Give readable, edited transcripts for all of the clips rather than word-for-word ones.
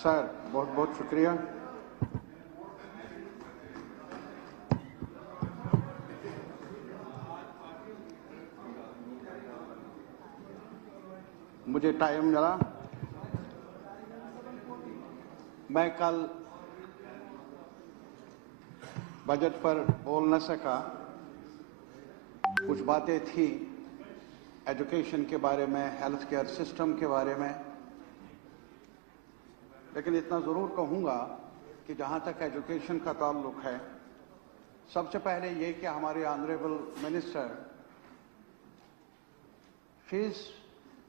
Sir बहुत बहुत शुक्रिया। मुझे टाइम मिला, मैं कल बजट पर बोल न सका। कुछ बातें थी एजुकेशन के बारे में, हेल्थ केयर सिस्टम के बारे में, लेकिन इतना ज़रूर कहूँगा कि जहाँ तक एजुकेशन का ताल्लुक है, सबसे पहले ये कि हमारे honourable minister she is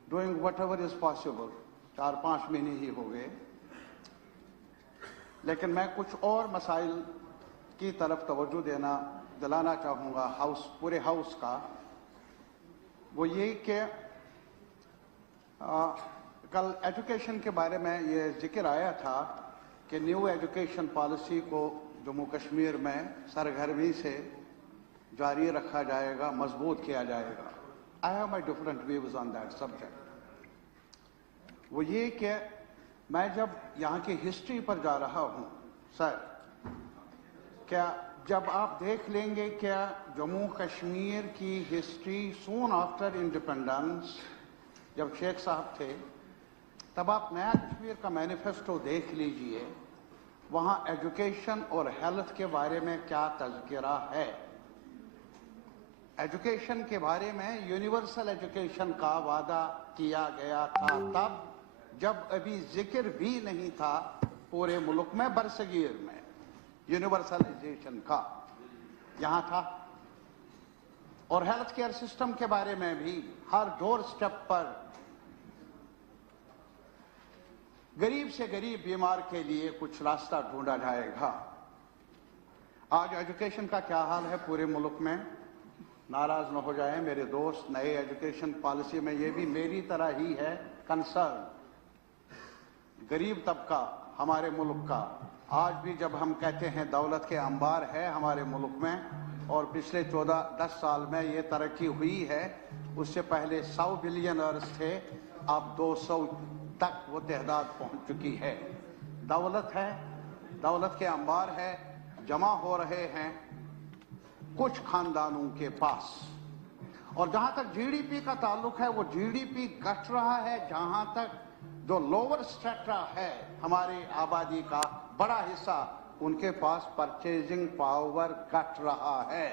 doing whatever is possible. 4-5 महीने ही हो गए, लेकिन मैं कुछ और मसाइल की तरफ तवज्जो दिलाना चाहूँगा पूरे हाउस का। वो ये कि कल एजुकेशन के बारे में ये जिक्र आया था कि न्यू एजुकेशन पॉलिसी को जम्मू कश्मीर में सरगर्मी से जारी रखा जाएगा, मजबूत किया जाएगा। I have my different views on that subject. वो ये कि मैं जब यहाँ की हिस्ट्री पर जा रहा हूँ सर, क्या जब आप देख लेंगे क्या जम्मू कश्मीर की हिस्ट्री सून आफ्टर इंडिपेंडेंस, जब शेख साहब थे, तब आप नया कश्मीर का मैनिफेस्टो देख लीजिए। वहाँ एजुकेशन और हेल्थ के बारे में क्या तज़किरा है। एजुकेशन के बारे में यूनिवर्सल एजुकेशन का वादा किया गया था तब, जब अभी जिक्र भी नहीं था पूरे मुल्क में बरसगीर में यूनिवर्सलाइजेशन का, यहाँ था। और हेल्थ केयर सिस्टम के बारे में भी हर डोर स्टेप पर गरीब से गरीब बीमार के लिए कुछ रास्ता ढूंढा जाएगा। आज एजुकेशन का क्या हाल है पूरे मुल्क में, नाराज न हो जाए मेरे दोस्त। नए एजुकेशन पॉलिसी में ये भी मेरी तरह ही है कंसर्न। गरीब तबका हमारे मुल्क का, आज भी जब हम कहते हैं दौलत के अंबार है हमारे मुल्क में, और पिछले 14-10 साल में ये तरक्की हुई है, उससे पहले 100 बिलियनर्स थे, अब 200 तक वो तादाद पहुंच चुकी है। दौलत है, दौलत के अंबार है, जमा हो रहे हैं कुछ खानदानों के पास। और जहां तक जीडीपी का ताल्लुक है, वो जीडीपी घट रहा है। जहां तक जो लोअर स्ट्रेटा है हमारी आबादी का बड़ा हिस्सा, उनके पास परचेजिंग पावर घट रहा है।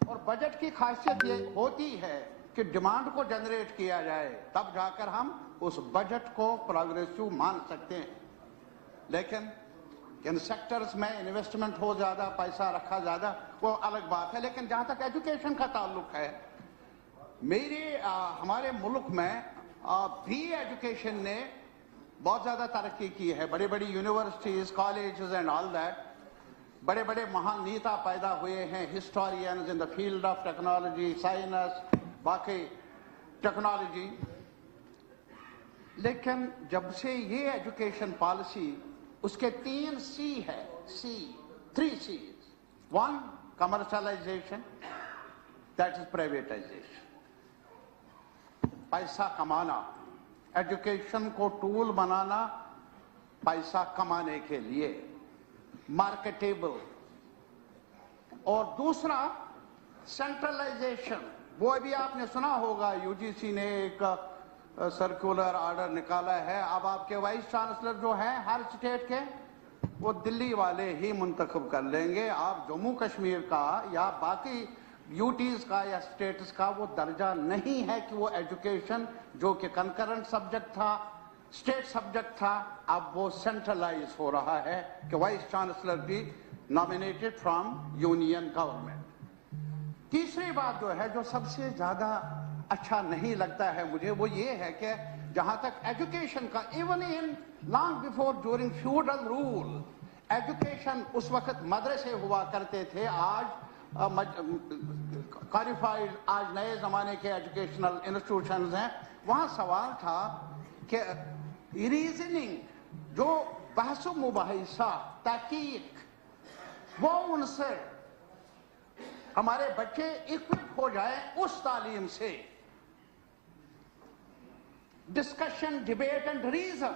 और बजट की खासियत ये होती है कि डिमांड को जनरेट किया जाए, तब जाकर हम उस बजट को प्रोग्रेसिव मान सकते हैं। लेकिन इन सेक्टर्स में इन्वेस्टमेंट हो ज्यादा, पैसा रखा ज्यादा, वो अलग बात है। लेकिन जहां तक एजुकेशन का ताल्लुक है, हमारे मुल्क में भी एजुकेशन ने बहुत ज्यादा तरक्की की है। बड़ी बड़ी universities, colleges and all that, बड़े बड़े महान नेता पैदा हुए हैं, historians in the field of technology, science, बाकी टेक्नोलॉजी। लेकिन जब से ये एजुकेशन पॉलिसी, उसके 3 सी है, 3 C's। 1 commercialisation, that is privatisation, पैसा कमाना, एजुकेशन को टूल बनाना पैसा कमाने के लिए, मार्केटेबल। और दूसरा सेंट्रलाइजेशन। वो अभी आपने सुना होगा, यूजीसी ने एक सर्कुलर ऑर्डर निकाला है। अब आपके वाइस चांसलर जो हैं हर स्टेट के, वो दिल्ली वाले ही मुंतखब कर लेंगे। आप जम्मू कश्मीर का या बाकी यूटीज का या स्टेट्स का वो दर्जा नहीं है कि वो एजुकेशन, जो कि कंकरेंट सब्जेक्ट था, स्टेट सब्जेक्ट था, अब वो सेंट्रलाइज हो रहा है कि वाइस चांसलर भी नॉमिनेटेड फ्रॉम यूनियन गवर्नमेंट। तीसरी बात जो है, जो सबसे ज्यादा अच्छा नहीं लगता है मुझे, वो ये है कि जहां तक एजुकेशन का, even in long before during feudal rule, education उस वक्त मदरसे हुआ करते थे, आज क्वालिफाइड, आज नए जमाने के एजुकेशनल इंस्टीट्यूशंस हैं। वहां सवाल था कि रीजनिंग, जो बहस मुबाहिसा, तहकीक, वो उनसे हमारे बच्चे इक्विप हो जाए उस तालीम से। Discussion, debate and reason,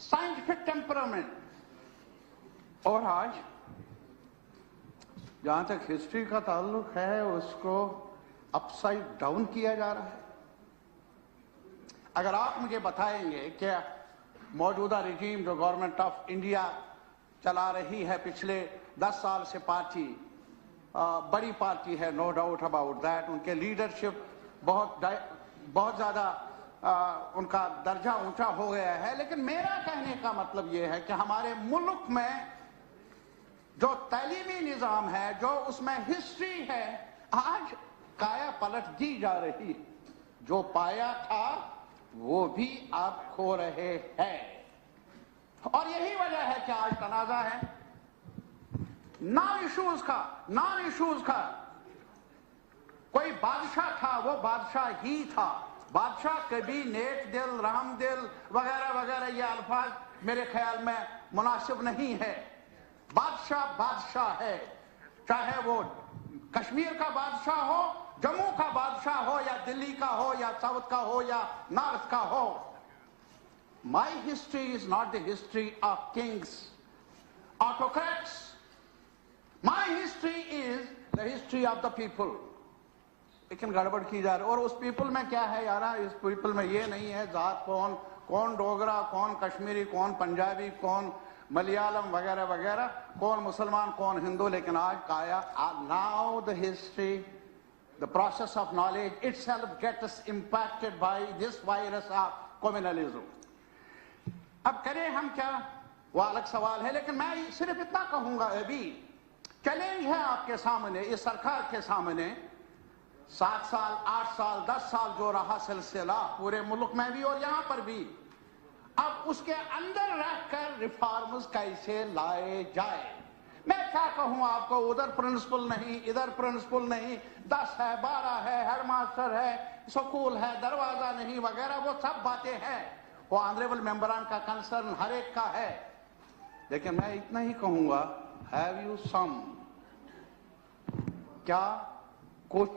scientific temperament, और आज जहां तक हिस्ट्री का ताल्लुक है उसको अपसाइड डाउन किया जा रहा है। अगर आप मुझे बताएंगे कि मौजूदा रिजीम जो गवर्नमेंट ऑफ इंडिया चला रही है पिछले 10 साल से पार्टी, बड़ी पार्टी है, नो डाउट अबाउट दैट, उनके लीडरशिप बहुत ज्यादा उनका दर्जा ऊंचा हो गया है, लेकिन मेरा कहने का मतलब यह है कि हमारे मुल्क में जो तालीमी निजाम है, जो उसमें हिस्ट्री है, आज काया पलट दी जा रही। जो पाया था वो भी आप खो रहे हैं, और यही वजह है कि आज तनाजा है नॉन इश्यूज का। कोई बादशाह था, वो बादशाह ही था। बादशाह कभी नेक दिल, रहम दिल वगैरह वगैरह ये अल्फाज मेरे ख्याल में मुनासिब नहीं है। बादशाह है, चाहे वो कश्मीर का बादशाह हो, जम्मू का बादशाह हो, या दिल्ली का हो, या साउथ का हो, या नॉर्थ का हो। My history is not the history of kings, autocrats. My history is the history of the people. लेकिन गड़बड़ की जा रही, और उस पीपल में क्या है यारा, इस पीपल में ये नहीं है जात कौन डोगरा, कौन कश्मीरी, कौन पंजाबी, कौन मलयालम वगैरह वगैरह, कौन मुसलमान, कौन हिंदू, लेकिन आज काया, now the history, the process of knowledge itself gets impacted by this virus of communalism. अब करें हम क्या, वो अलग सवाल है, लेकिन मैं सिर्फ इतना कहूंगा, अभी चैलेंज है आपके सामने, इस सरकार के सामने। 7 साल, 8 साल, 10 साल जो रहा सिलसिला पूरे मुल्क में भी और यहां पर भी, अब उसके अंदर रहकर रिफॉर्म्स कैसे लाए जाए। मैं क्या कहूं आपको, उधर प्रिंसिपल नहीं, इधर प्रिंसिपल नहीं, 10 है, 12 है, हेडमास्टर है, स्कूल है, दरवाजा नहीं वगैरह, वो सब बातें हैं, वो ऑनरेबल मेंबरान का कंसर्न हर एक का है। लेकिन मैं इतना ही कहूंगा, हैव यू सम, क्या कुछ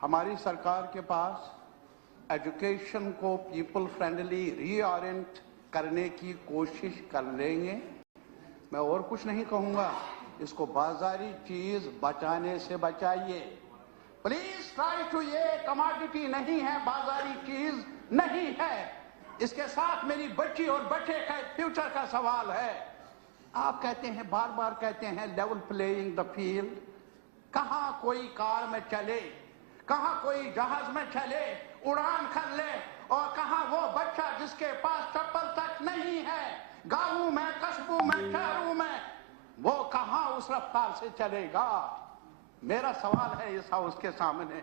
हमारी सरकार के पास एजुकेशन को पीपल फ्रेंडली रीओरिएंट करने की कोशिश कर लेंगे? मैं और कुछ नहीं कहूंगा, इसको बाजारी चीज बचाने से बचाइए प्लीज। ट्राई टू, ये कमोडिटी नहीं है, बाजारी चीज नहीं है। इसके साथ मेरी बच्ची और बच्चे का फ्यूचर का सवाल है। आप कहते हैं, बार बार कहते हैं, लेवल प्लेइंग द फील्ड। कहां कोई कार में चले, कहां कोई जहाज में चले, उड़ान कर ले, और कहां वो बच्चा जिसके पास चप्पल तक नहीं है, गांवों में, कस्बों में, शहरों में, वो कहां उस रफ्तार से चलेगा? मेरा सवाल है इस हाउस के सामने।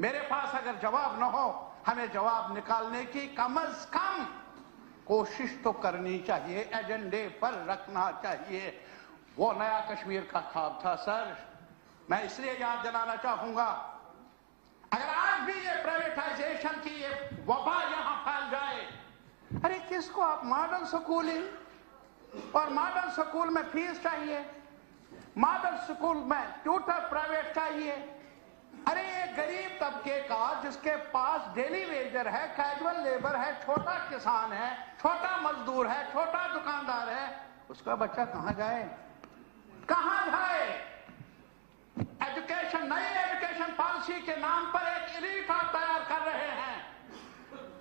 मेरे पास अगर जवाब न हो, हमें जवाब निकालने की कम से कम कोशिश तो करनी चाहिए, एजेंडे पर रखना चाहिए। वो नया कश्मीर का ख्वाब था सर। मैं इसलिए याद दिलाना चाहूंगा, अगर आज भी ये प्राइवेटाइजेशन की ये वबा यहां फैल जाए, अरे किसको आप मॉडल स्कूलिंग, और मॉडल स्कूल में फीस चाहिए, मॉडल स्कूल में ट्यूटर प्राइवेट चाहिए। अरे ये गरीब तबके का जिसके पास डेली वेजर है, कैजुअल लेबर है, छोटा किसान है, छोटा मजदूर है, छोटा दुकानदार है, उसका बच्चा कहां जाए, कहां जाए? एजुकेशन, नई एजुकेशन पॉलिसी के नाम पर एक एलीट आप तैयार कर रहे हैं,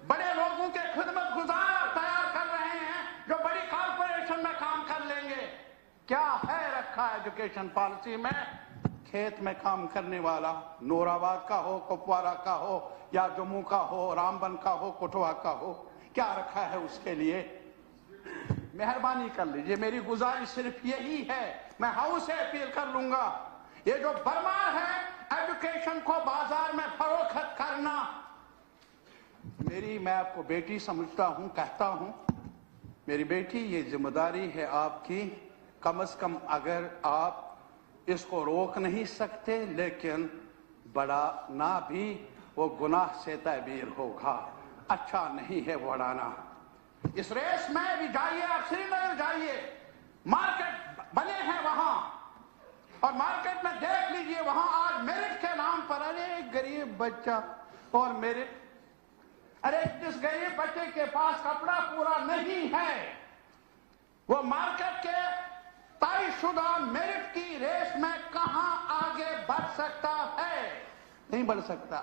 बड़े लोगों के खिदमत गुजार तैयार कर रहे हैं जो बड़ी कॉर्पोरेशन में काम कर लेंगे। क्या है रखा एजुकेशन पॉलिसी में? खेत में काम करने वाला, नूराबाद का हो, कुपवारा का हो, या जम्मू का हो, रामबन का हो, कठुआ का हो, क्या रखा है उसके लिए? मेहरबानी कर लीजिए, मेरी गुजारिश सिर्फ यही है। मैं हाउस से अपील कर लूंगा, ये जो बरमार है एजुकेशन को बाजार में फरोख्त करना, मैं आपको बेटी समझता हूं, कहता हूं, मेरी बेटी, ये जिम्मेदारी है आपकी। कम से कम अगर आप इसको रोक नहीं सकते, लेकिन बड़ा ना भी वो गुनाह से ताबीर होगा। अच्छा नहीं है बढ़ाना। इस रेस में भी जाइए, आप श्रीनगर जाइए, मार्केट बने हैं वहां, और मार्केट में देख लीजिए, वहां आज मेरिट के नाम पर, अरे गरीब बच्चा और मेरिट, अरे जिस गरीब बच्चे के पास कपड़ा पूरा नहीं है वो मार्केट के तयशुदा मेरिट की रेस में कहां आगे बढ़ सकता है? नहीं बढ़ सकता।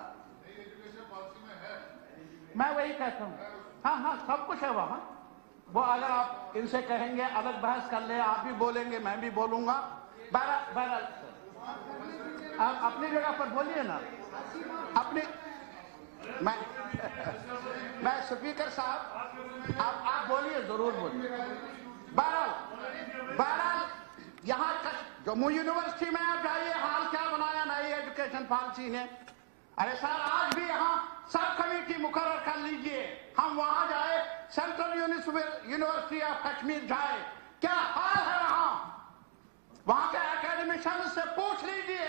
मैं वही कहता हूं। हाँ हाँ, सब कुछ है वहां। वो अगर आप इनसे कहेंगे अलग बहस कर ले, आप भी बोलेंगे मैं भी बोलूंगा। बहरहाल आप अपनी जगह पर बोलिए ना, अपनी। मैं स्पीकर साहब, आप बोलिए, जरूर बोलिए। बहरहाल यहाँ जम्मू यूनिवर्सिटी में आप जाइए, हाल क्या बनाया नई एजुकेशन पॉलिसी ने। अरे सर, आज भी यहाँ सब कमेटी मुकर्रर कर लीजिए, हम वहां जाए, सेंट्रल यूनिवर्सिटी ऑफ कश्मीर जाए, क्या हाल है वहां के एकेडमिशियन से पूछ लीजिए।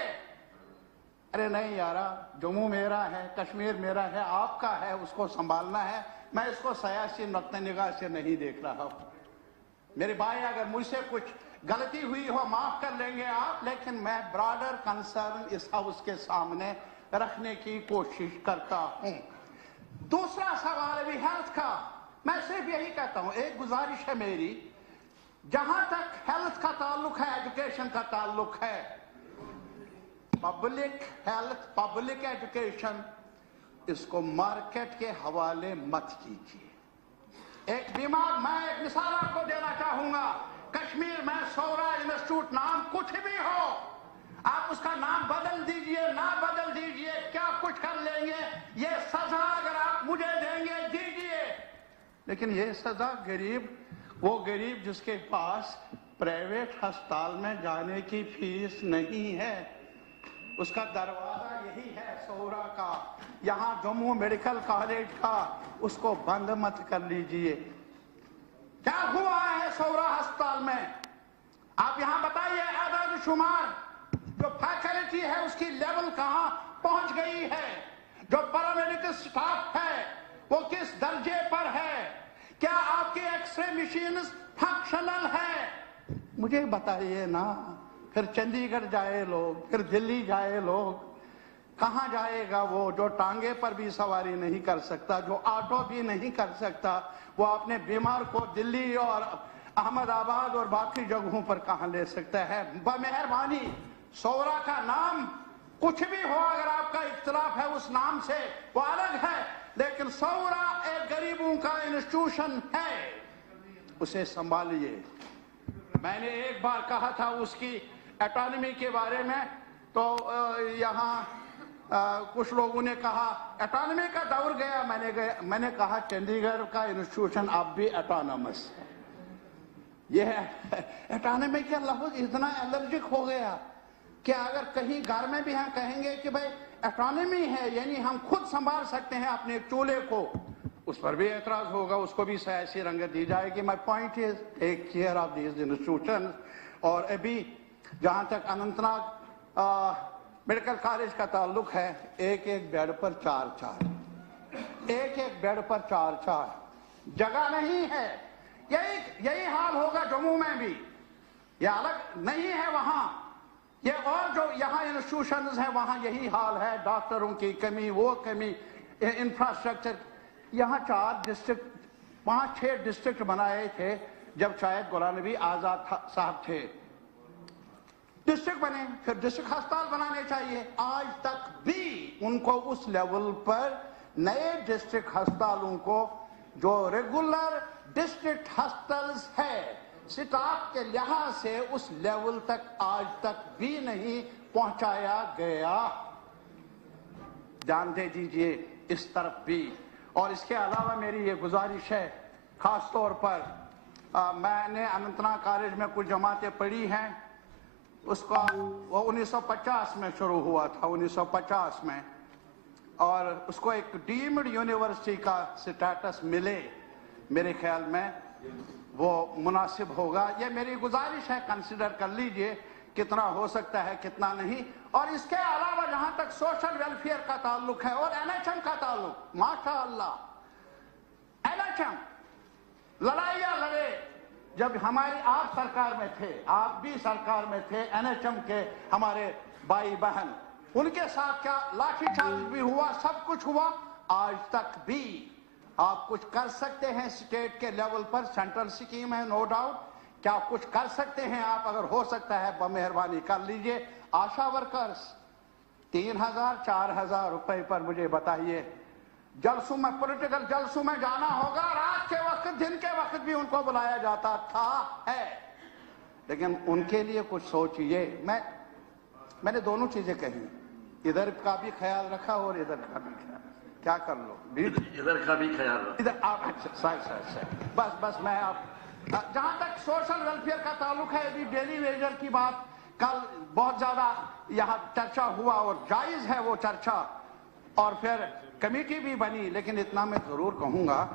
अरे नहीं यारा, जम्मू मेरा है, कश्मीर मेरा है, आपका है, उसको संभालना है। मैं इसको सियासी नुक्ते निगाह से नहीं देख रहा हूं। मेरे भाई, अगर मुझसे कुछ गलती हुई हो माफ कर लेंगे आप, लेकिन मैं ब्रॉडर कंसर्न इस हाउस के सामने रखने की कोशिश करता हूं। दूसरा सवाल भी हेल्थ का। मैं सिर्फ यही कहता हूं, एक गुजारिश है मेरी, जहां तक हेल्थ का ताल्लुक है, एजुकेशन का ताल्लुक है, पब्लिक हेल्थ, पब्लिक एजुकेशन, इसको मार्केट के हवाले मत कीजिए। एक बीमार, मैं एक मिसाल आपको देना चाहूंगा। कश्मीर में सौरा इंस्टीट्यूट, नाम कुछ भी हो, आप उसका नाम बदल दीजिए, ना बदल दीजिए, क्या कुछ कर लेंगे, ये सजा अगर आप मुझे देंगे दीजिए। लेकिन ये सजा गरीब, वो गरीब जिसके पास प्राइवेट अस्पताल में जाने की फीस नहीं है, उसका दरवाजा यही है सौरा का, यहाँ जम्मू मेडिकल कॉलेज का, उसको बंद मत कर लीजिए। क्या हुआ है सौरा अस्पताल में? आप यहाँ बताइए, आदाद शुमार जो फैकल्टी है उसकी लेवल कहां पहुंच गई है, जो पैरामेडिकल स्टाफ है वो किस दर्जे पर है, क्या आपकी एक्सरे मशीन फंक्शनल है? मुझे बताइए ना। फिर चंडीगढ़ जाए लोग, फिर दिल्ली जाए लोग, कहां जाएगा वो जो टांगे पर भी सवारी नहीं कर सकता, जो ऑटो भी नहीं कर सकता, वो अपने बीमार को दिल्ली और अहमदाबाद और बाकी जगहों पर कहां ले सकता है? मेहरबानी, सौरा का नाम कुछ भी हो, अगर आपका इख्तिलाफ है उस नाम से वो अलग है, लेकिन सौरा एक गरीबों का इंस्टीट्यूशन है, उसे संभालिए। मैंने एक बार कहा था उसकी ऑटोनॉमी के बारे में, तो यहाँ कुछ लोगों ने कहा ऑटोनॉमी का दौर गया। मैंने कहा चंडीगढ़ का इंस्टीट्यूशन अब भी ऑटोनॉमस है। यह ऑटोनॉमी का लफ्ज इतना एलर्जिक हो गया कि अगर कहीं घर में भी हम कहेंगे कि भाई ऑटोनॉमी है, यानी हम खुद संभाल सकते हैं अपने चूल्हे को, उस पर भी एतराज होगा, उसको भी सियासी रंगत दी जाएगी। My point is take care of these institution. और अभी जहां तक अनंतनाग मेडिकल कॉलेज का ताल्लुक है, एक एक बेड पर 4-4, एक एक बेड पर 4-4 जगह नहीं है। यही हाल होगा जम्मू में भी, यह अलग नहीं है वहां, ये और जो यहाँ इंस्टीट्यूशंस हैं वहां यही हाल है, डॉक्टरों की कमी, वो कमी, इंफ्रास्ट्रक्चर। यहाँ 4 डिस्ट्रिक्ट, 5-6 डिस्ट्रिक्ट बनाए थे जब शायद गुलाम नबी आजाद साहब थे, डिस्ट्रिक्ट बने, फिर डिस्ट्रिक्ट अस्पताल बनाने चाहिए। आज तक भी उनको उस लेवल पर नए डिस्ट्रिक्ट अस्पतालों को, जो रेगुलर डिस्ट्रिक्ट हॉस्पिटल्स है, स्टाफ के लिहाज से उस लेवल तक आज तक भी नहीं पहुंचाया गया। ध्यान दे दीजिए इस तरफ भी। और इसके अलावा मेरी ये गुजारिश है, खास तौर पर मैंने अनंतनाग कॉलेज में कुछ जमातें पढ़ी हैं, उसका वो 1950 में शुरू हुआ था, 1950 में, और उसको एक डीम्ड यूनिवर्सिटी का स्टेटस मिले, मेरे ख्याल में वो मुनासिब होगा। ये मेरी गुजारिश है, कंसिडर कर लीजिए कितना हो सकता है कितना नहीं। और इसके अलावा जहां तक सोशल वेलफेयर का ताल्लुक है और एनएचएम का ताल्लुक, माशाअल्लाह एनएचएम लड़ाइयां लड़े जब हमारी आप सरकार में थे, आप भी सरकार में थे, एनएचएम के हमारे भाई बहन, उनके साथ क्या लाठीचार्ज भी हुआ, सब कुछ हुआ। आज तक भी آپ کچھ کر سکتے ہیں اسٹیٹ کے لیول پر, سینٹرل اسکیم ہے نو ڈاؤٹ, کیا کچھ کر سکتے ہیں آپ؟ اگر ہو سکتا ہے بمہربانی کر لیجئے. آشا ورکرز 3,000 4,000 روپے پر مجھے بتائیے, جلسوں میں, پولیٹیکل جلسوں میں جانا ہوگا, رات کے وقت دن کے وقت بھی ان کو بلایا جاتا تھا ہے, لیکن ان کے لیے کچھ سوچئے. میں نے دونوں چیزیں کہی, ادھر کا بھی خیال رکھا اور ادھر کا بھی خیال, کیا کر لو, ادھر کا بھی خیال رکھا. ادھر آپ بس میں آپ, جہاں تک سوشل ویلفیئر کا تعلق ہے, ابھی ڈیلی ویجر کی بات کل بہت زیادہ یہاں چرچا ہوا اور جائز ہے وہ چرچا, اور پھر کمیٹی بھی بنی, لیکن اتنا میں ضرور کہوں گا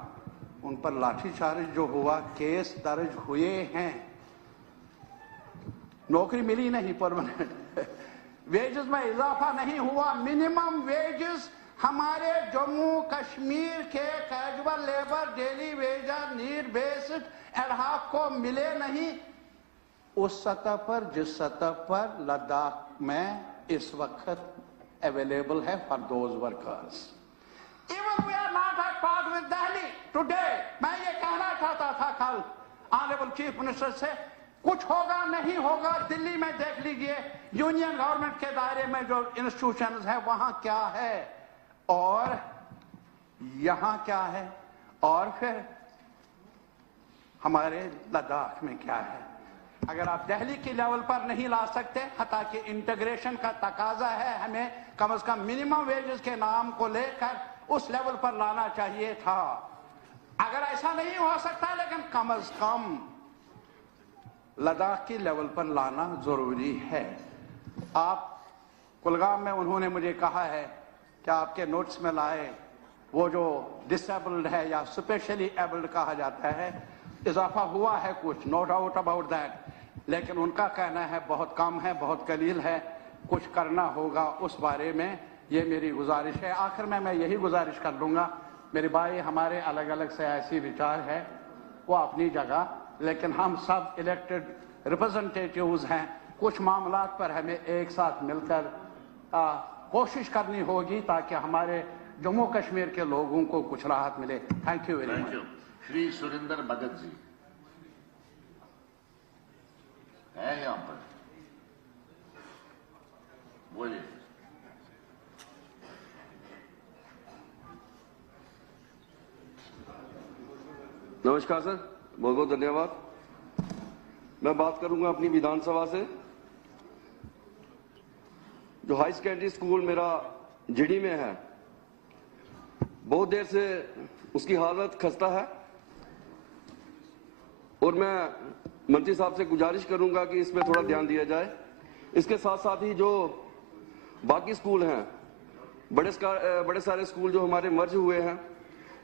ان پر لاٹھی چارج جو ہوا, کیس درج ہوئے ہیں, نوکری ملی نہیں پرماننٹ, ویجز میں اضافہ نہیں ہوا, منیمم ویجز ہمارے جموں کشمیر کے casual labour, daily wager, need based ad hoc کو ملے نہیں اس سطح پر جس سطح پر لداخ میں اس وقت اویلیبل ہے for those workers. Even we are not at par with Delhi today. میں یہ کہنا چاہتا تھا کل آنریبل چیف منسٹر سے, کچھ ہوگا نہیں ہوگا, دلی میں دیکھ لیجئے یونین گورنمنٹ کے دائرے میں جو انسٹیٹیوشنز ہیں وہاں کیا ہے اور یہاں کیا ہے, اور پھر ہمارے لداخ میں کیا ہے. اگر آپ دہلی کی لیول پر نہیں لا سکتے, حتیٰ کہ انٹیگریشن کا تقاضا ہے, ہمیں کم از کم منیمم ویجز کے نام کو لے کر اس لیول پر لانا چاہیے تھا. اگر ایسا نہیں ہو سکتا, لیکن کم از کم لداخ کی لیول پر لانا ضروری ہے. آپ کلگام میں انہوں نے مجھے کہا ہے کہ آپ کے نوٹس میں لائے, وہ جو ڈس ایبلڈ ہے یا اسپیشلی ایبلڈ کہا جاتا ہے, اضافہ ہوا ہے کچھ, نو ڈاؤٹ اباؤٹ دیٹ, لیکن ان کا کہنا ہے بہت کم ہے, بہت قلیل ہے, کچھ کرنا ہوگا اس بارے میں. یہ میری گزارش ہے. آخر میں یہی گزارش کر لوں گا, میرے بھائی ہمارے الگ الگ سیاسی وچار ہے وہ اپنی جگہ, لیکن ہم سب الیکٹڈ ریپرزنٹیٹیوز ہیں, کچھ معاملات پر ہمیں ایک ساتھ مل کر کوشش کرنی ہوگی تاکہ ہمارے جموں کشمیر کے لوگوں کو کچھ راحت ملے. Thank you very much. Shri Surinder Bhagat ji ہے یہاں پر, بولیے. نمسکار سر, بہت بہت دھنیہ واد. میں بات کروں گا اپنی ودھان سبھا سے. جو ہائی سیکنڈری اسکول میرا جڑی میں ہے, بہت دیر سے اس کی حالت خستہ ہے, اور میں منتری صاحب سے گزارش کروں گا کہ اس میں تھوڑا دھیان دیا جائے. اس کے ساتھ ساتھ ہی جو باقی اسکول ہیں, بڑے سارے اسکول جو ہمارے مرج ہوئے ہیں,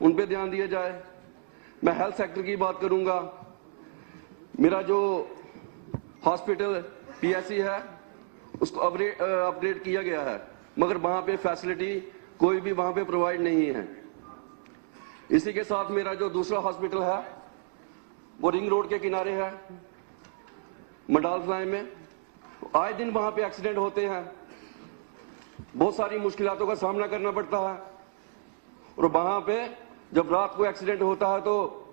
ان پہ دھیان دیا جائے. میں ہیلتھ سیکٹر کی بات کروں گا. میرا جو ہاسپٹل پی ایس سی ہے اس کو اپ گریڈ کیا گیا ہے, مگر وہاں پہ فیسلٹی کوئی بھی وہاں پہ پرووائڈ نہیں ہے. اسی کے ساتھ میرا جو دوسرا ہاسپٹل ہے وہ رنگ روڈ کے کنارے ہے, منڈال فلائی میں. آئے دن وہاں پہ ایکسیڈنٹ ہوتے ہیں, بہت ساری مشکلاتوں کا سامنا کرنا پڑتا ہے, اور وہاں پہ جب رات کو ایکسیڈنٹ ہوتا ہے تو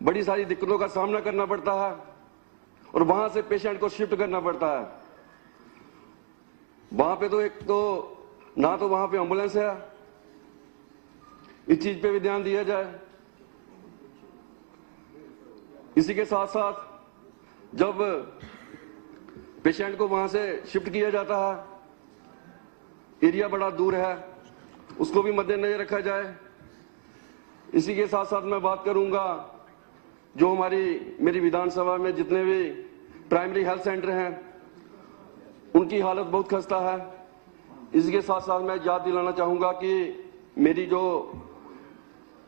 بڑی ساری دقتوں کا سامنا کرنا پڑتا ہے, اور وہاں سے پیشنٹ کو شفٹ کرنا پڑتا ہے. وہاں پہ تو ایک تو نہ تو وہاں پہ ایمبولینس ہے, اس چیز پہ بھی دھیان دیا جائے. اسی کے ساتھ ساتھ جب پیشنٹ کو وہاں سے شفٹ کیا جاتا ہے, ایریا بڑا دور ہے, اس کو بھی مد نظر رکھا جائے. اسی کے ساتھ ساتھ میں بات کروں گا جو میری ودھان سبھا میں جتنے بھی پرائمری ہیلتھ سینٹر ہیں ان کی حالت بہت خستہ ہے. اسی کے ساتھ ساتھ میں یاد دلانا چاہوں گا کہ میری جو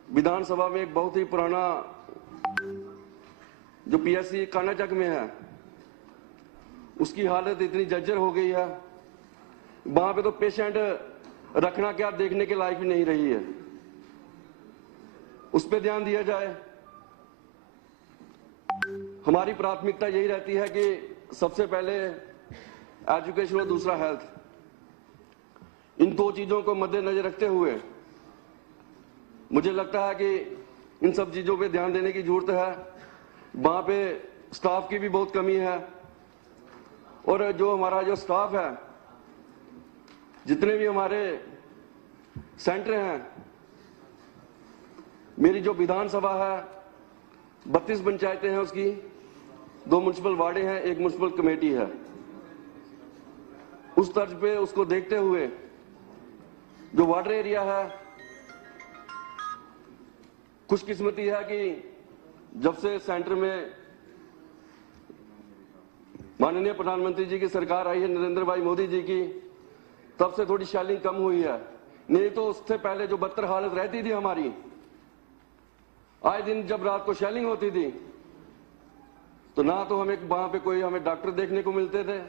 ودھان سبھا میں ایک بہت ہی پرانا جو پی ایس سی کانا چک میں ہے, اس کی حالت اتنی جرجر ہو گئی ہے, وہاں پہ تو پیشنٹ رکھنا کیا دیکھنے کے لائق بھی نہیں رہی ہے. اس پہ دھیان دیا جائے. ہماری پراتھمکتا یہی رہتی ہے کہ سب سے پہلے ایجوکیشن اور دوسرا ہیلتھ, ان دو چیزوں کو مد نظر رکھتے ہوئے मुझे लगता है कि इन सब चीज़ों पे ध्यान देने की ज़रूरत है। वहाँ पे स्टाफ की भी बहुत कमी है, और जो हमारा जो स्टाफ है, जितने भी हमारे सेंटर हैं, मेरी जो विधानसभा है 32 पंचायतें हैं, उसकी 2 म्युनिसिपल वार्डे हैं, 1 म्युनिसिपल कमेटी है। उस तर्ज पे उसको देखते हुए जो वाटर एरिया है, खुशकिस्मती है कि जब से सेंटर में माननीय प्रधानमंत्री जी की सरकार आई है, नरेंद्र भाई मोदी जी की, तब से थोड़ी शेलिंग कम हुई है। नहीं तो उससे पहले जो बदतर हालत रहती थी हमारी, आए दिन जब रात को शेलिंग होती थी तो ना तो हमें वहां पे कोई हमें डॉक्टर देखने को मिलते थे,